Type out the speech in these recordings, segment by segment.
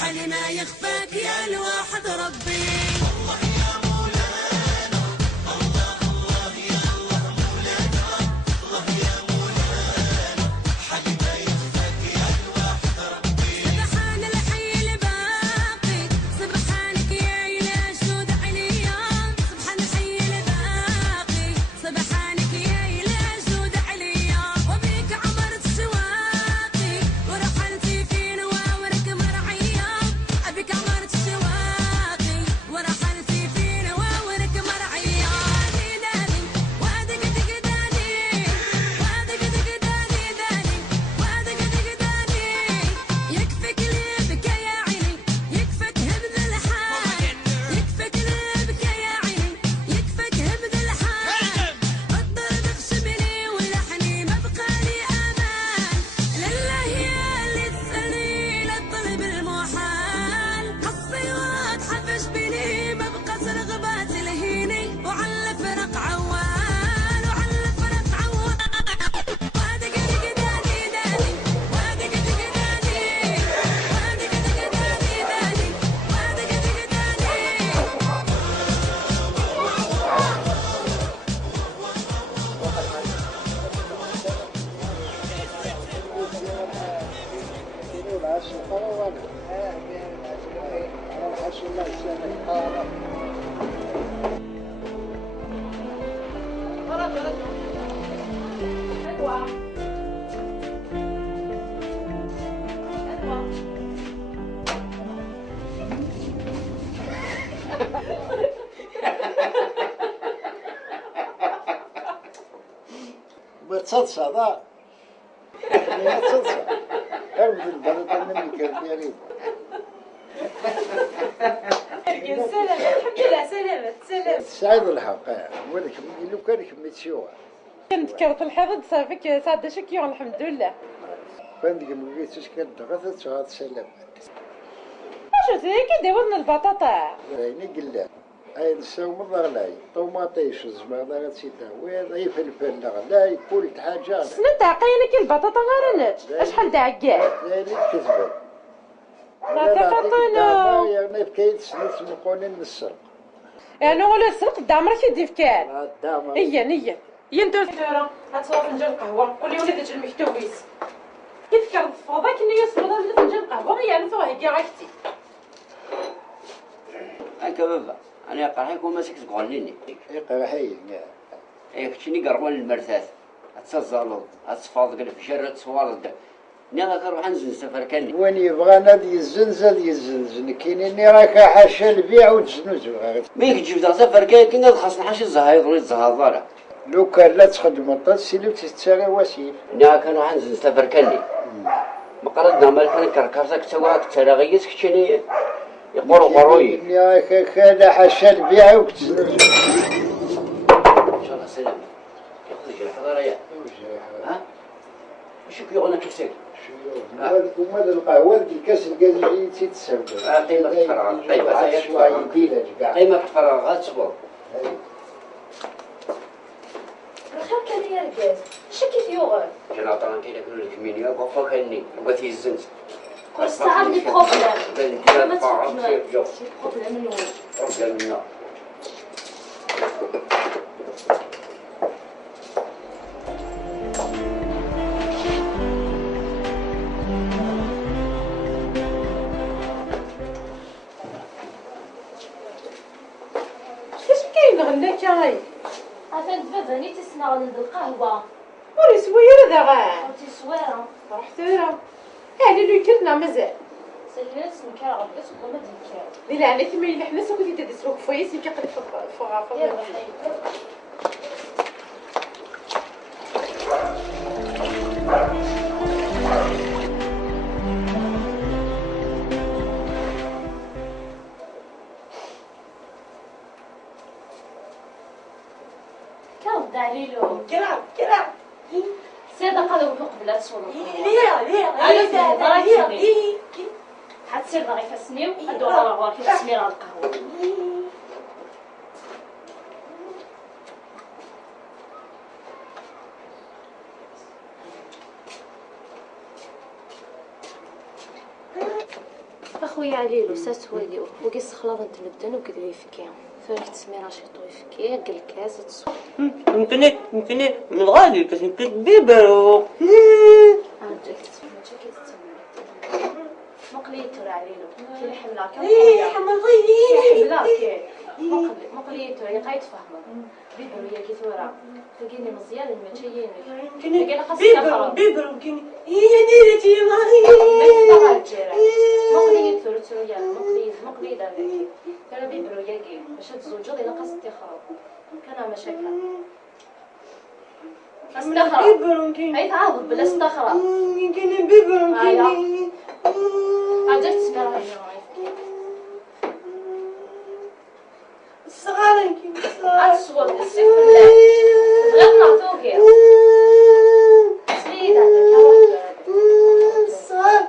حننا يخفاك يا الواحد ربي. بتصدص هذا يعني بتصدص أرد البلد أنا مكرديري سلامة الحمد لله سلامة سعيد الحق ولك لو كان كميت شوى كنت كوت الحظ صافيك سعد شكيو الحمد لله فندق ملقيتش كدغت تشغل سلام شو زي كيديروا البطاطا يعني قلنا هاي نساو مضغلاي طوماطيش الزباله غتسيتها وهذا فلفل غلاي كل حاجه سنت عقينك البطاطا غير شحال تاع كاع يعني كذبه لا تفطنوا يعني في كاين سنت نقولين السرق يعني ولا السرق دامر كيدي فكان الدامر هي انتو دايره هتصور فنجان قهوه قولي وليدات المكتوبيس كيف كان فضاك اني يصبر فنجان قهوه يعني فواه كاع عكتي هكا بابا انا قرحيك وما سكت تقوليني يقرا حي كنتيني قربان المرساس تصزلط تصفاض في شر تصوالد نيغا كنروح نزن سفر كاني وين يبغى نادي يزنزل يزنزل كاينين راك حاشا البيع وتزنوز مين كتجيب دا سفر كاين خاصنا حاشي الزهايض ولا الزهاضره لو كان لا تخدم الطاس سيلو تتسارى وسيف نيغا كنروح نزن سفر كاني مقردنا مالك انا كركرتك تواك تراغيس كتشني يقولوا قروي هذا حاشا البيع وتزنوز ان شاء الله سلام ياخذ الحضاره يا ها وشو كيغنى كيفك وماذا القهوة دي كاس الكازيجي تيتساوي قيمة الفراغ طيب قيمة الفراغ تصبر الخير كان يا رجال شكيت يوغر جنا طبعا كاين كل الكمينيا وفا كاني بغيتي الزنت بس عندي بروبليم ما تفكرش بروبليم من وين بروبليم منا نغناك هاي عفان تفادني تسمع عند القهوة وري سويرة دغا عرفتي صويرة رحتيرة يعني لو كلنا مازال سلينا تسمكر غبت وما تذكر لي لعنة ثمين حنا سوق اللي تدسوك فويس يمكن قد فغافة يا بحي دعليلو كرا سيدا قالوا فوق بلا تصور ليه حتصير ضغي فاسنيو ادو على غوار كيف تسمير على القهوة خويا عليلو ساتوالي وقيس خلاص نتمدن وكذا يفكي فريك تسمي راشي طوي يفكي قل كاس تصور يمكن من الغالي بس يمكن بيبرو عندك مقليتو عليلو كي حملاك حملاك مقليتو هي قايت فهمه بيبرو يا كي ثورة تلقيني مزيان المتشيين تلقيني خاصك بيبرو يمكن هي نيرتي ما يتطلع مقليتو رتويا مقلي دابك كان بيبرو ياكي باش تزوجوا لي قصدي خراب كان مشاكل استخرب اي تعاضد بلا استخرب يمكن بيبرو عجبت تسمع الصغار يمكن الصوت السيف بالله غير نعطوكي سيد هذاك الصغار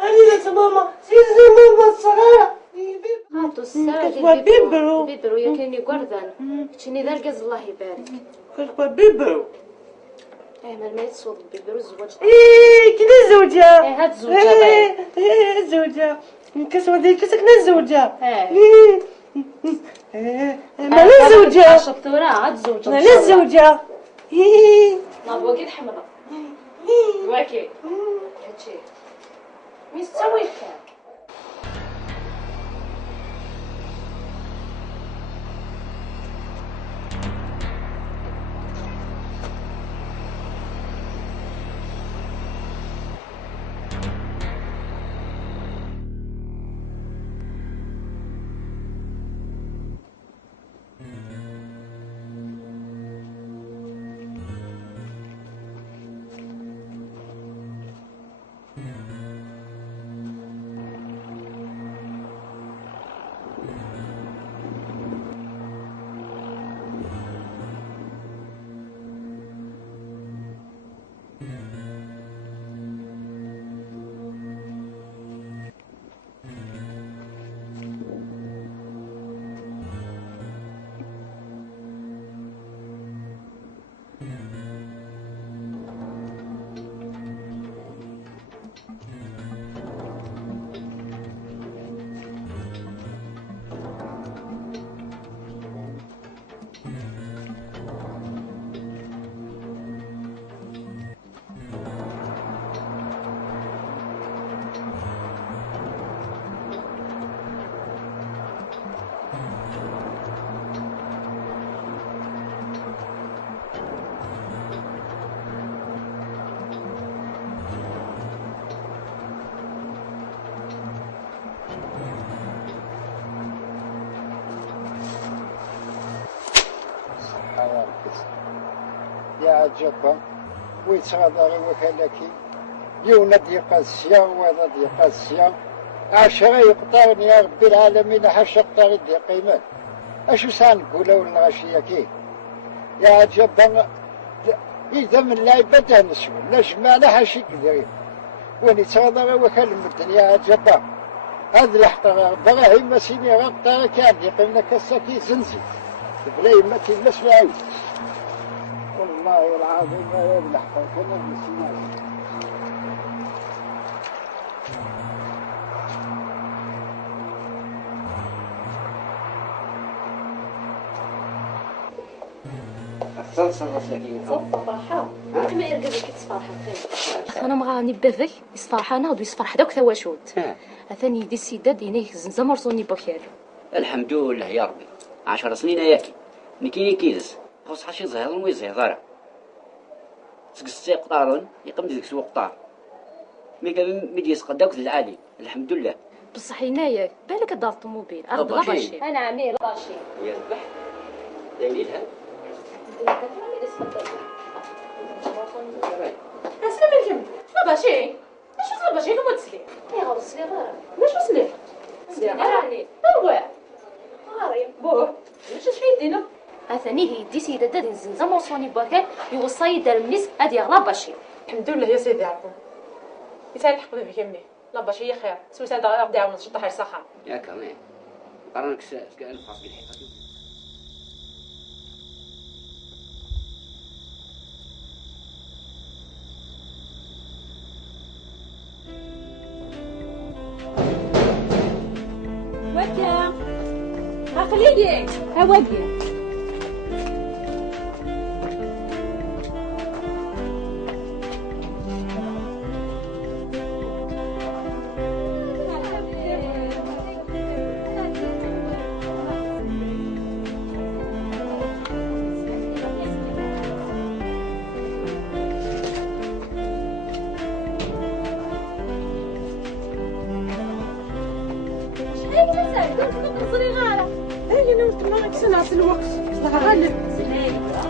أنا ماما سيدي ماما الصغيرة هاتو الساعة بيبرو بيبرو يا كاني قردان شني ذا القز الله يبارك كيف بيبرو ما يتصوت بيبرو الزواج كنا زوجة هات زوجة زوجة كسوة دي كسكنا الزوجة ما زوجة شطورة هات زوجة ما الزوجة نابو أكيد حمرا واكي هاتشي مين تسوي كان يا عجبا ويتغادر وكالكي يولد يقاسيا وولد يقاسيا عشرة يقطرني يا ربي العالمين حش يقطر يدي قيمة اشو سانقولوا ولا غشياكي يا عجبا إذا من العبادة نسوي لاش ما لها شي كذا وين تغادر وكالمدن يا عجبا هذا الحقر براهيم مسيني غطا كان يقيم لك السكي زنزي براهيم ما تلمس معاود والله العظيم يا الحقر كنا مسيني صفرحة ما يرقد لك تصفرحة أنا مغاني بذك يصفرح أنا ويصفرح داك ثواشوت أثاني يدي السيداد ينيك زنزم رسوني بوكير الحمد لله يا ربي 10 سنين ياكي نكيني كيدس خص حشي زهرون ويزهر سقسي قطارون يقم ديك سوق قطار ميدي يسقداك العالي الحمد لله بصح هنايا بالك دار الطوموبيل أرض غاشي أنا عمير غاشي يذبح دايرين لها اسلم الجنب لا باشي اش لا باشي كما تسلي يا غو سلي غير باش وصلي سلي راني هو غاري بوه واش في يدينا أثاني هي يدي سيداد دادي زنزم رسوني بوكير يوصي دار منيس أدي غلا باشي الحمد لله يا سيدي عفوا يسال الحق بك يمي لا باشي يا خير سوسان دا غادي عاون تشطح الصحه يا كمان قرنك سكان خاص بالحقيقه عقلية هواقي.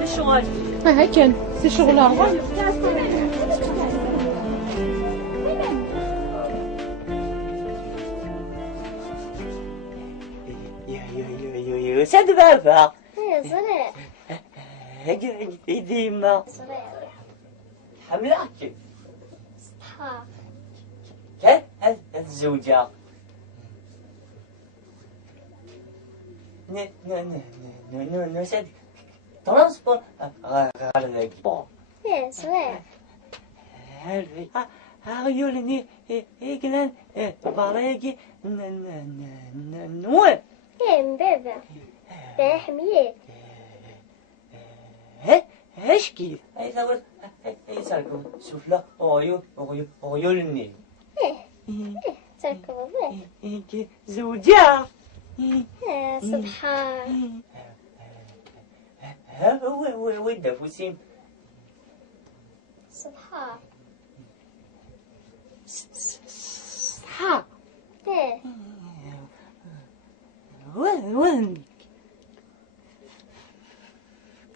الشغل ها كان سي شغلها. سد بابا صغير هجر ديما صغير حملك ها كيف الزوجة نسد ترانسبور غير صغير يقولني إجلان باريجي نوم بابا بحميه هشكي أي ثور أي سالكم سفلا أغيولني تركب به زوجة سبحان وين دفوسين سبحان صحا وين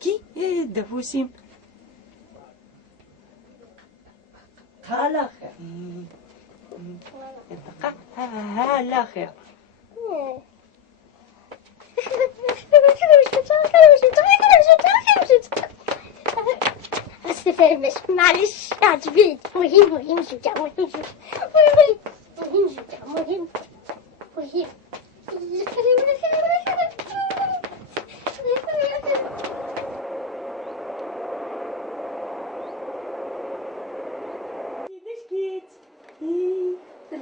كي دفوسين على خير على خير استفرمش معلش عجبيت مهم شجاع مهم شجاع مهم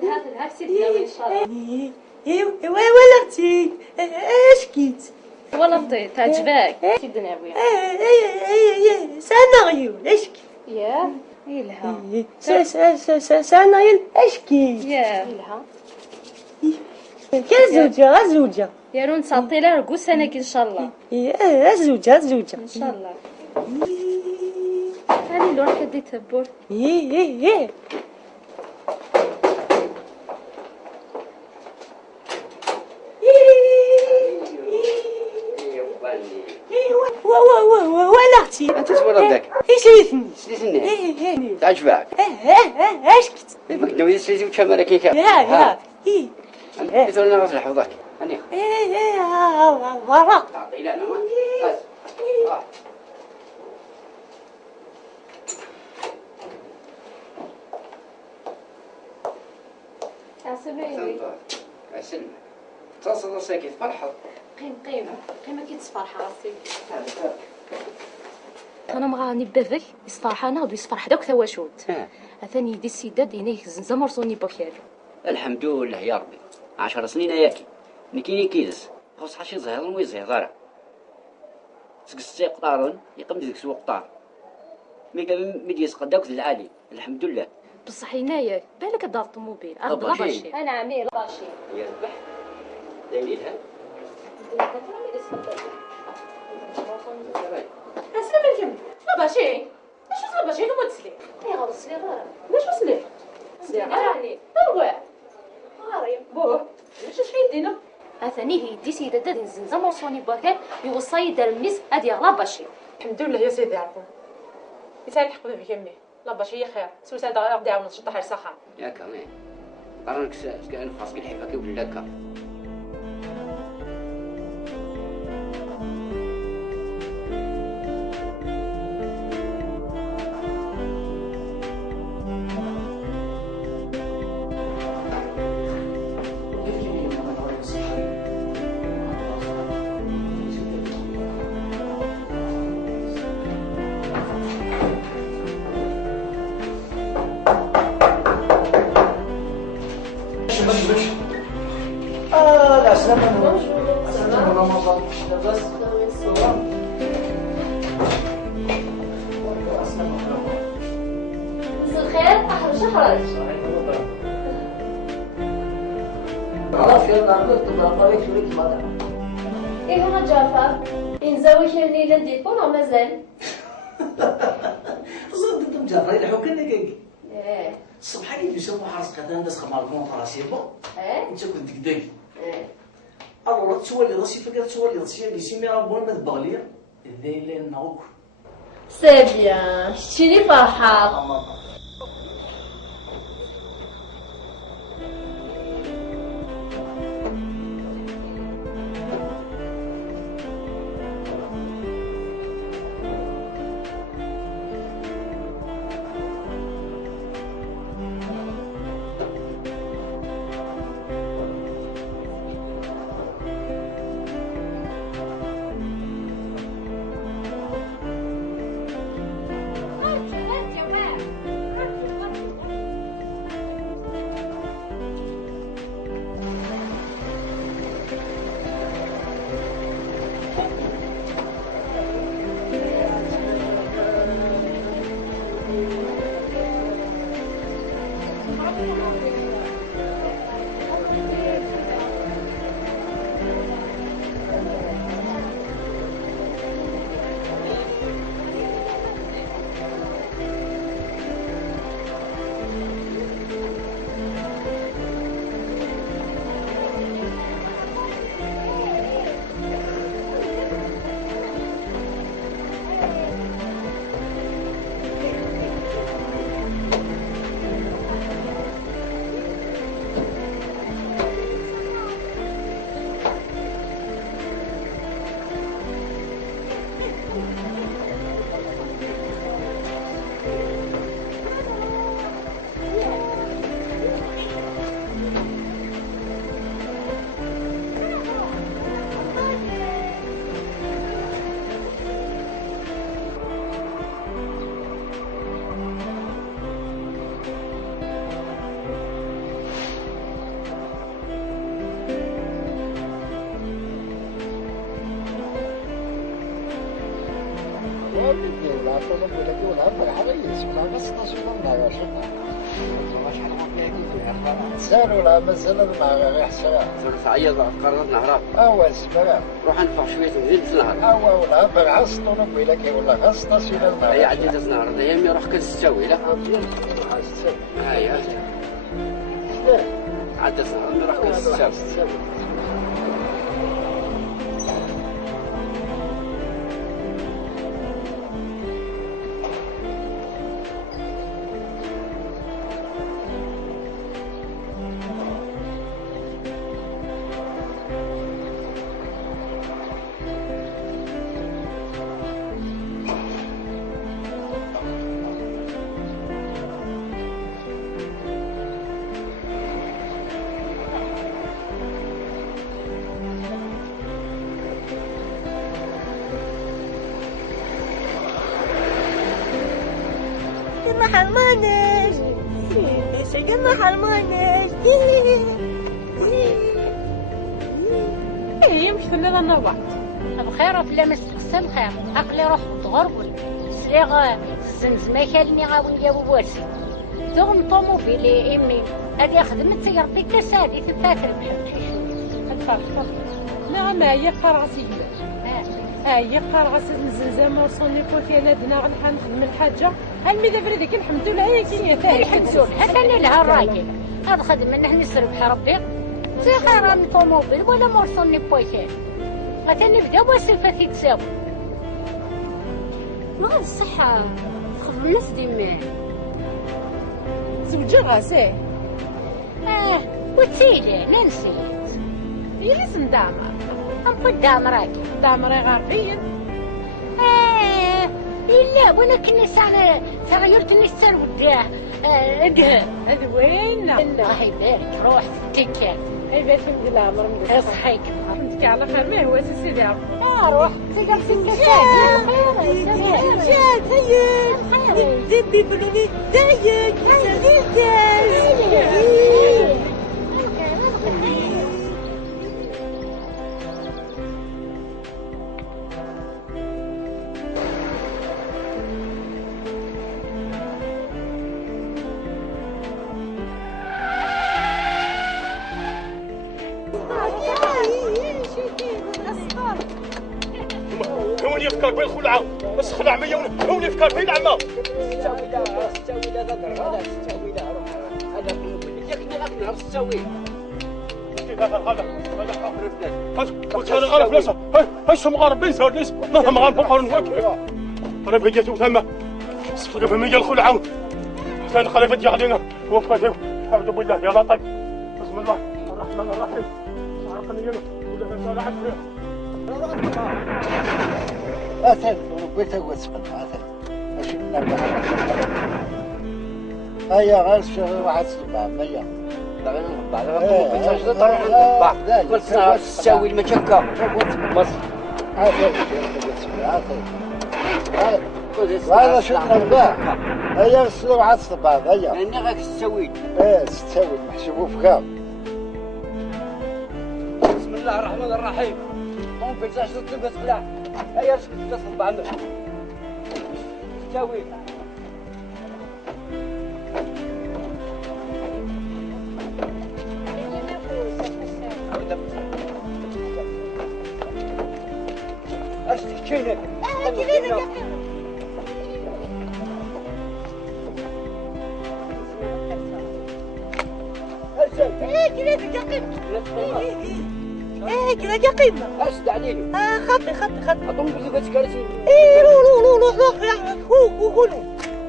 هذا سيدي ان شاء الله. ولدتي اشكيت والله تعجبك سيدنا ابويا. سنغيول اشكي يا يلها سنغيول اشكي يا يلها الزوجة يا رون تعطي لها رقوس انا ان شاء الله الزوجة ان شاء الله. هاني لون كدي تبور ولدتي أنت تولدك سليتني سليتني تعجبك اشكت مقدوي سليتي وشمالك كيف يا أنت ولا غسل حوضك أني ورق تعطي لنا بس أسلم تصل ساكت فرحة قيمة كي تصفرح راسي. انا مغاني بذك يصفرح انا ويصفرح داك ثواشوت اثاني يدي السيداد ينيك زنزم رسوني بوكير. الحمد لله يا ربي 10 سنين ياكي نكيني كيز خص حشي زهرون ويزهر سكستي قطارون يقم ديك سوق قطار ميدي يسقداك العالي الحمد لله. بصح هنايا بالك دار الطوموبيل أبا ارض شي. غباشي انا عميل غباشي يذبح دايرينها اسلم الكم لا باشي اش وصل باشي كم تسلي يا غوص لي غير باش وصلي سلي غير هو غاري بو اش شي يدينا اثاني هي يدي سيداد زنزم رسوني بوكير يوصي دار الميس ادي غلاباشي. الحمد لله يا سيدي عرفو يسال الحق في يمي لا باشي يا خير سوسه دا غادي عاون تشطح رسخه يا كمان قرنك سكان خاصك الحفاكي ولا لك رمضان لاباس؟ مساء الخير، أحرج أحرج. خلاص يلا نقول تبقى لك شريك مطعم. إيه هما جعفر؟ إنزاوي كان ليلة ديكو ولا مازال؟ صدق انتم جافرين الحكم لك إيه. الصبح اللي يسموا حرس قدام الناس خمار كونطراسيبو. إيه. انت كنت كداك. إيه. الو تولي راسي فكرة تولي راسي اللي سيمي ربون ما تبغليا. الليل نوك. سي بيان، شتيني فرحة. سالوا لا مازال ما غير حسرة. عيط قررت نهرب. اسمع. روح نفع شوية نزيد النهار. ولا بالعصر ونقول لك ولا خاصة سير النهار. هي عديت النهار هذا يمي روح كنستوي لا. هاي عدت النهار روح كنستوي. حرمانش سيدنا حرمانش يمشي لنا النوع الخير في لمس القصة الخير عقلي روح تغربل سليغ الزنزمة كالني غاون جابو بواسي دوغم طوموبيلي امي هادي خدمت سيارتي كسادي تتاكل بحبحي الفرق نعم هي قرعسي هي قرعسي الزنزانة وصلني قوتي انا دنا غنحن نخدم الحاجة الميدا فريدك الحمد لله هي كي الحمد لله حتى لها الراجل هذا خدم نحن نسربح ربي زي خير من طوموبيل ولا مرسلني بويتين غتاني بدا وصفتي تساوي ما غير الصحة تخدم الناس ديما زوجة غاسيه وتسيلي لا نسيت هي اسم دامر أنفو الدامراكي دامري غارفين إلا ولكن نسانا تغيرت النسان وداه ادهب هذا وين الله يبارك روح تكال عيبات من الامر من اصحيك انت على خير ما هو سيدي روح تقدر تنكسر جات هيا دبي بلوني دايق ولي يفكر بالخلعه بس خلع مية ولي يفكر فين عمه ستاوي لا غدر ستاوي لا روح هذا ياك غادي نعرف ستاوي قلت انا غارب ليش هاي شو مغارب ليش ليش ما مغارب مقارن واكل انا بقيت وثمه صفر في مية الخلعه كان خليفه علينا وفقته الحمد لله يا لطيف بسم الله الرحمن الرحيم عرقني ولا انا عارف أثر ربيته وسقط أثر أشوفنا هيا غير شغل واحد صباح مية قلت تساوي المشكة مصر هذا شو نبغى هيا سلو واحد صباح هيا لأني غاك تساوي ايه تساوي محسوبه في كام بسم الله الرحمن الرحيم قوم في الزاش تطلب تخلع هيا رشك تتصل بعمرك تساوي اش تحكي لك كذا قيمة أشد عليني خطي أطم بزيفة كارثة لو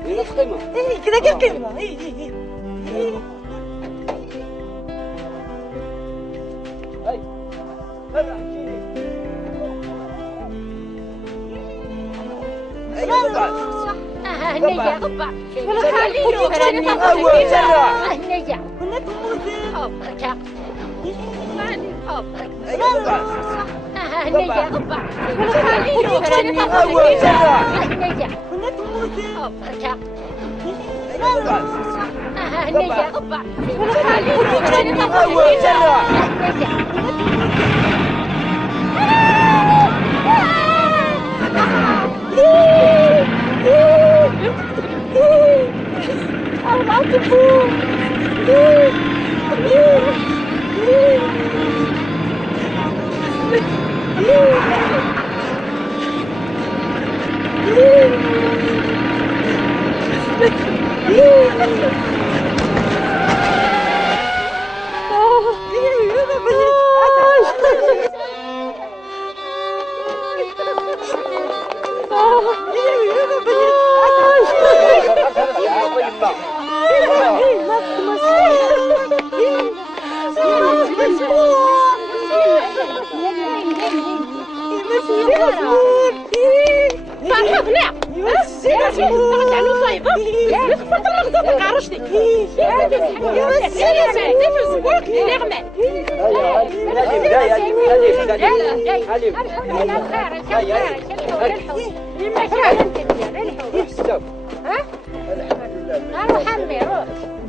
هي نفس قيمة كذا قيمة هاي هذا حكيني هنيا قبع خليلو هنيا كنا تموتي حبك هنيا قبع خليلو هنيا كنا تموتي حبك هنيا قبع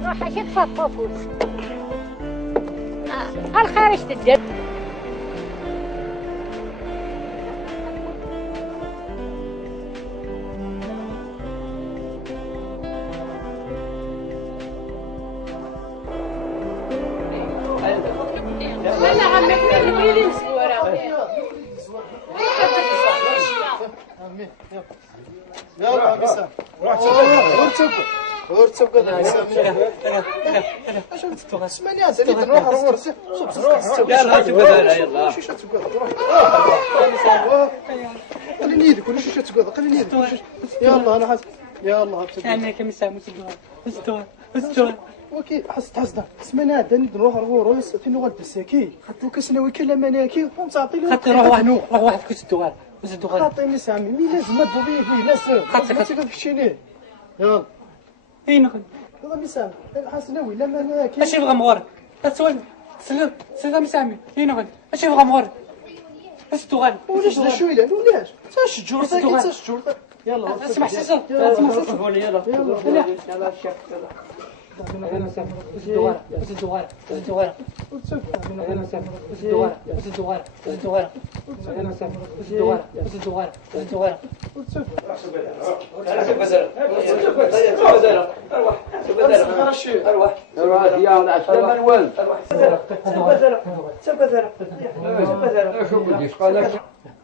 روح شوف فوفوس الخارج تدب انا عمك ويلي مسوره يلا بسام ورتب اسمعني زيد نروح ورسه يلا خليني يدك ولا شيشه تقعد خليني يدك يلا انا حاسس يلا انا كمسام مستوى اوكي حسنا اسمعني دني نروح ورس في نغد بساكي حتى كسناوي كلام مناكي ومصاطي له خاطر روح واحد في الدوار خاطيني سامي مي لازم تضوي فيه لازم خاطر ما تفشيني يلا اي نقول يلا مسام حسناوي لا مناكي اش يبغى مغور تسول سلام مسامي اي نقول اش يبغى مغور الدوار ولاش ذا شويه ولاش تاش الجور تاش الجور يلا اسمح سيسل يلا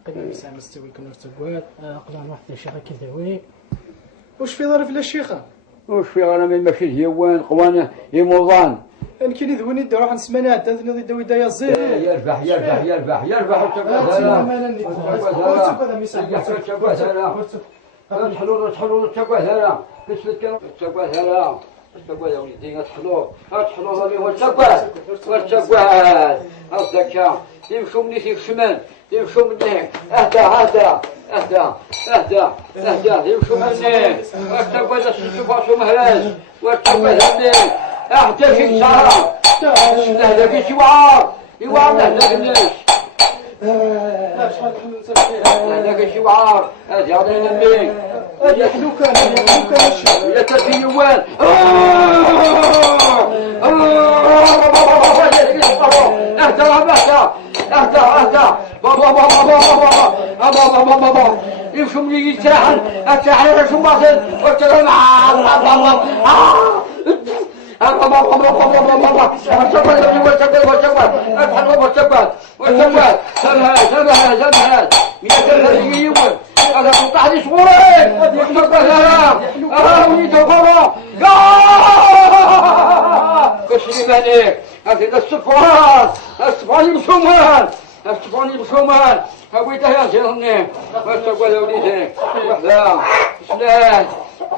قلنا مسامي استوي كنا نرتقوات قلنا واحد الشيخة كذاوي واش في ظرف الشيخة؟ وش في انا من ماشي ديوان قوانا يموضان ان كي ذوني دو راح نسمعنا عاد نضي دوي دايا الزير يربح يربح يربح يربح تحلو تحلو تشكوا ثلا كسفت كانوا تشكوا ثلا تشكوا يا وليدي تحلو تحلو هذه وتشكوا وتشكوا هذاك يمشوا مني في الشمال يمشوا مني اهدى اهدى اهدى اهدى اهدى يمشوا مني وتشكوا تشوفوا شو مهلاج وتشكوا ثاني اهدى في الشارع اهدى في شوار يوعر اهدى الناس هذاك شوار هذه هذا ينمي يحلوك الشيخ يا تربيوان اهدى اهدى اهدى بابا بابا بابا بابا يمشوا مني يتساحل الساحل انا شو باطل قلت لهم الصفراني بشومان هويته يا سيرني واستقبل وليدي وحده اثنين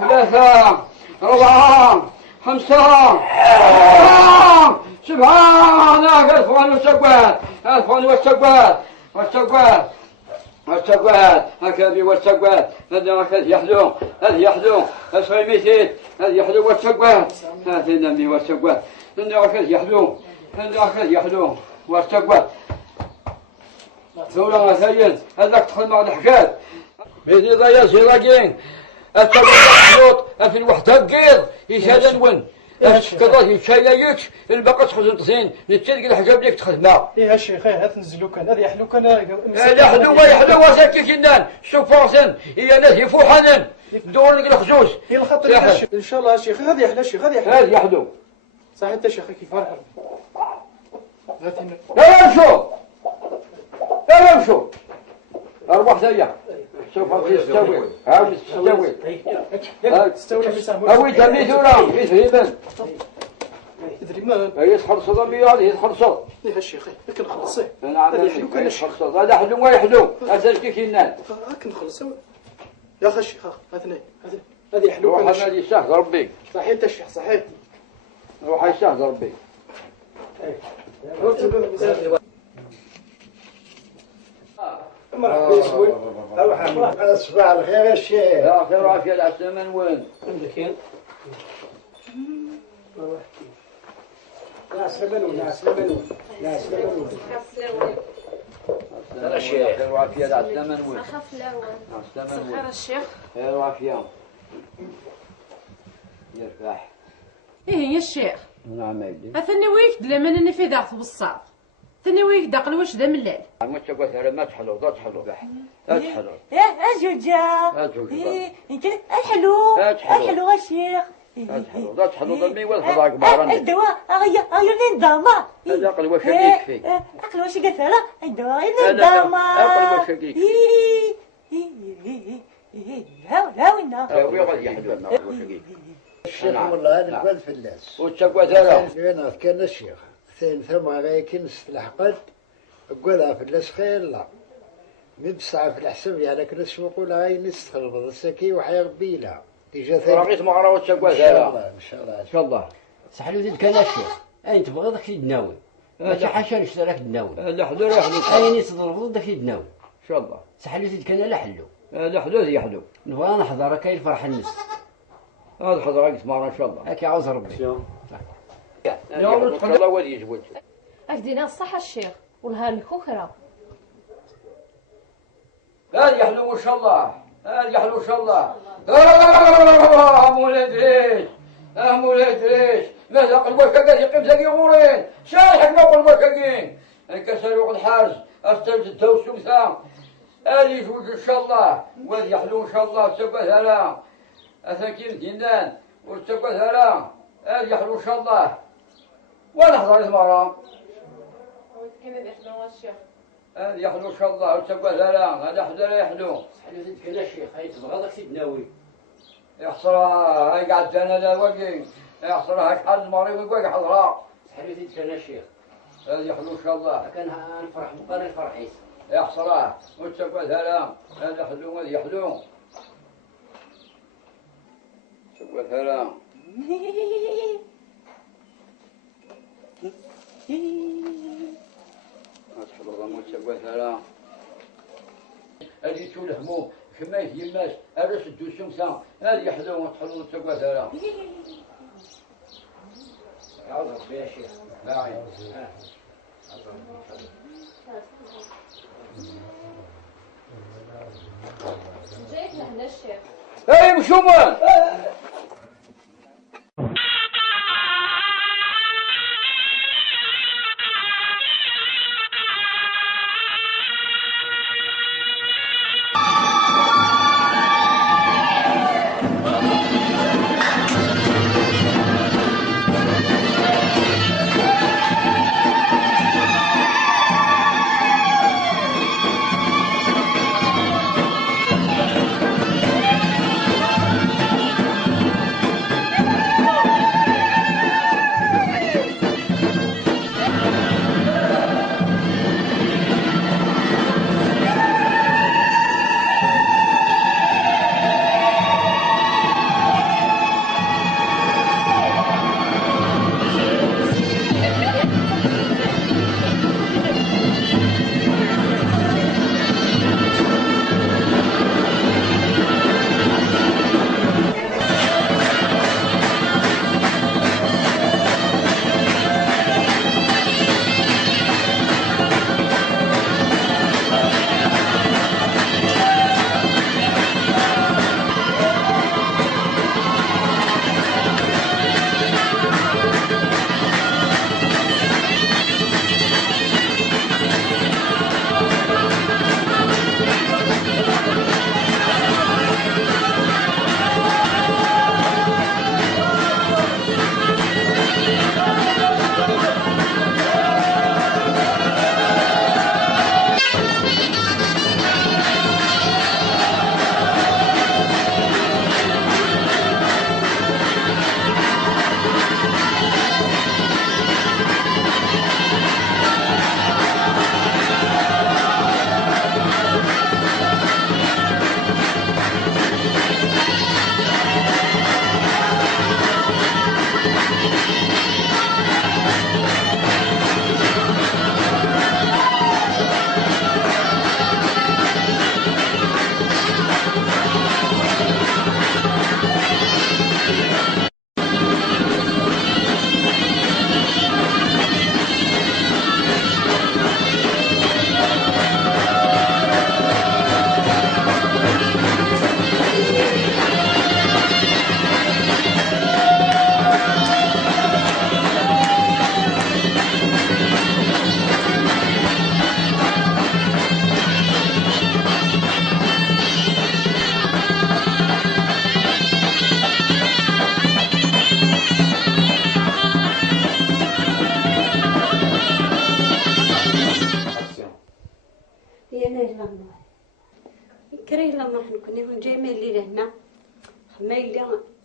ثلاثة أربعة خمسة سبحانك الفوان واستقبل الفوان واستقبل واستقبل واستقبل هكذا واستقبل هذا يحلو هذا يحلو الصيميتين هذا يحلو واستقبل هذا النبي واستقبل هذا يحلو هذا يحلو واستقبل دولة مثلا هذاك تدخل مع الحكاية بيدي ضيا زيراكين التقوى الحدود في الوحدة قيض يشالنون الشكرات يشايليك الباقة تخزن تزين نتلقى الحجاب ليك تخدمها يا شيخ هات نزلو كان هذا يحلو كان يحلو وساكي جنان شوفوسن هي ناس يفوحنن دور لك الخزوز هي الخطر ان شاء الله شيخ هذا يحلو شيخ هذا يحلو هذا يحلو صح انت شيخ كيف فرق لا يمشوا لا يمشوا أرواح ثانية شوف هذه تستوي هذه تستوي هاوي تمي ثورة يثريبن يثريبن يسحر صدمي هذه يسحر صد يا الشيخ لكن خلصيه هذا يحلو كان الشيخ هذا حلو ما يحلو هذا كيكينان لكن خلصيه يا اخي الشيخ هذا يحلو كان الشيخ هذا الشيخ ربي صحيح انت الشيخ صحيح روح الشيخ ربي مرحبا يسوي صباح الخير يا شيخ يا خير عافية العسلامة وين عندك لا سلمون لا سلمون لا سلمون لا شيخ خير وعافية العسلامة وين أخاف الأول العسلامة خير الشيخ خير وعافية يرتاح ايه يا الشيخ نعم ايدي اثني ويك لمن اني في داخل بالصعب ثني ويك داخل واش دا ملال ما تقول ثرى ما تحلو لا تحلو لا تحلو يا أجوجا يمكن الحلو الحلو يا شيخ لا تحلو ضمي والخضاق بارني الدواء غير نظامة هذا عقل واش يكفي عقل واش قتله الدواء نظامة عقل واش يكفي لا وين ويا غادي يحلو واش يكفي الشيخ والله انا قلت في الناس وتشكوى ثرى انا كان الشيخ ثم غايكن الحقد قولها في الناس خير لا مبسعة في الحسب يعني كنا نقول هاي نستخدم السكي وحياة قبيلة تيجا ثاني رقيت مغرى وتشكوى إن شاء ثرى الله إن شاء الله إن شاء الله سحلو ذي كان الشيخ أين تبغى ذاك يدناوي ماشي حاشا نشترك دناوي لا حلو لا يحلو أين يصدر ذاك يدناوي إن شاء الله سحلو ذي كان لا حلو لا حلو ذي يحلو نبغى نحضر كاين فرح الناس هذا حضر رقيت مغرى إن شاء الله هاك عاوز ربي يوم إن شاء الله ولي يجوج أكدينا الصح الشيخ ولها الكوكرة هذا يحلو إن شاء الله هذا يحلو إن شاء الله مولاي دريش مولاي دريش ماذا قلبك كذا يقيم زكي غورين شايحك ما قلبك كين انكسر وقت الحارس استلت التوس ثمثام هذه يجوج إن شاء الله وهذا يحلو إن شاء الله سبة ثلا أثاكين دينان وسبة ثلا هذا يحلو إن شاء الله ولا حضر المرام كيف يحلو الشيخ يحلو ان شاء الله وتبقى ثلاث هذا حدا لا يحلو. حلو كلا الشيخ هاي تبغى لك تدناوي. يحصرها هاي قعدت انا لا وقي يحصرها شحال المريض ويقول حضرها. حلو كلا الشيخ. هذا يحلو ان شاء الله. كان نفرح بقرا الفرحيس. يحصرها وتبقى ثلاث هذا حلو وهذا يحلو. تبقى ثلاث. أدخل الغموس تبقى ثلاث. هذه تلهمو كما يماس هذا سدو الشمسة هذه يحلو وتحلو تبقى ثلاث. عاوز ربي يا شيخ. لا جايك لهنا الشيخ. اي مشومان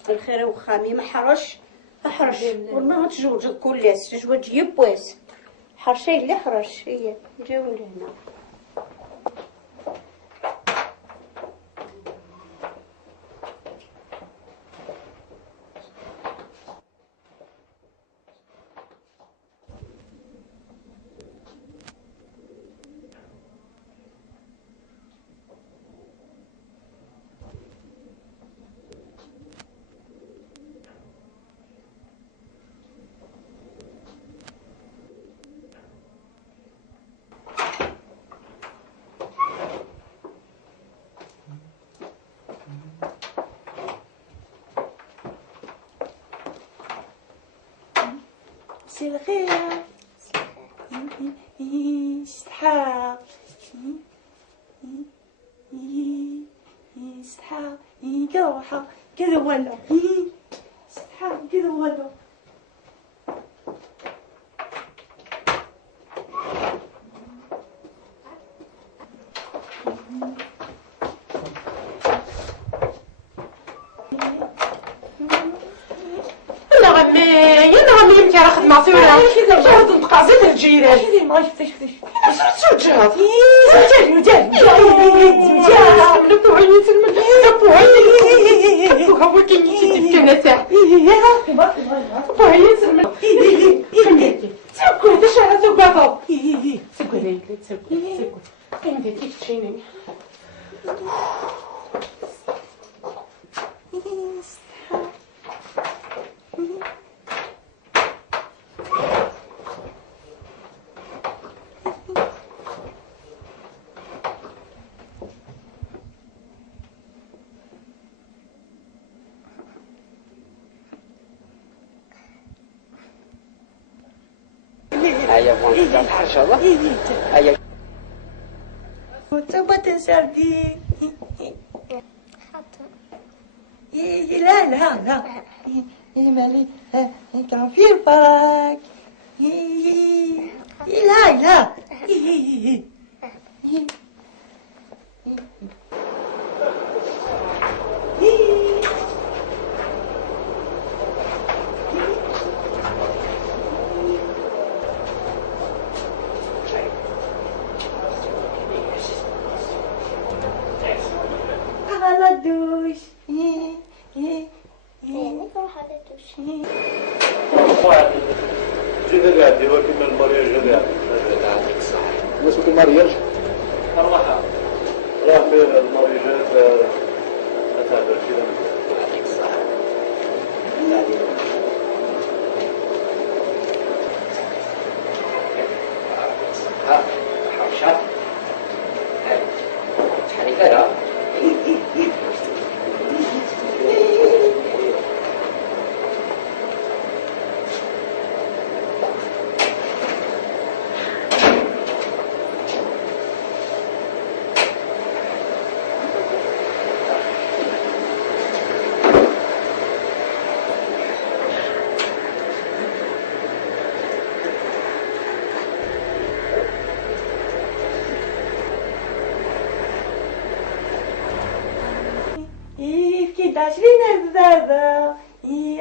الخير وخامي ما حرش احرش والله تجوج كلاس جوج يبواس حرشي اللي حرش هي جاو لهنا مساء الخير. اسحاق اسحاق كروحة كذا ولا اسحاق كذا ولا يا راه خدمة عطيونا جاود نبقى زيد الجيران كذي ما شفتش شو جاود مجال هيا بون حرشة الله هيا تبغى تنسردي لا لا لا مالي كان في البراك لا لا على الدوش جدا قاعد هو كما المريض جدا اسمه المريض الراحة راه في المريضات أتابع كذا يعطيك الصحة حرشة شحال كذا كي عشرين البابا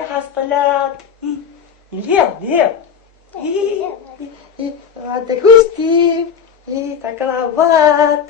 حصلات ليه عندك وستيف تاكل عباط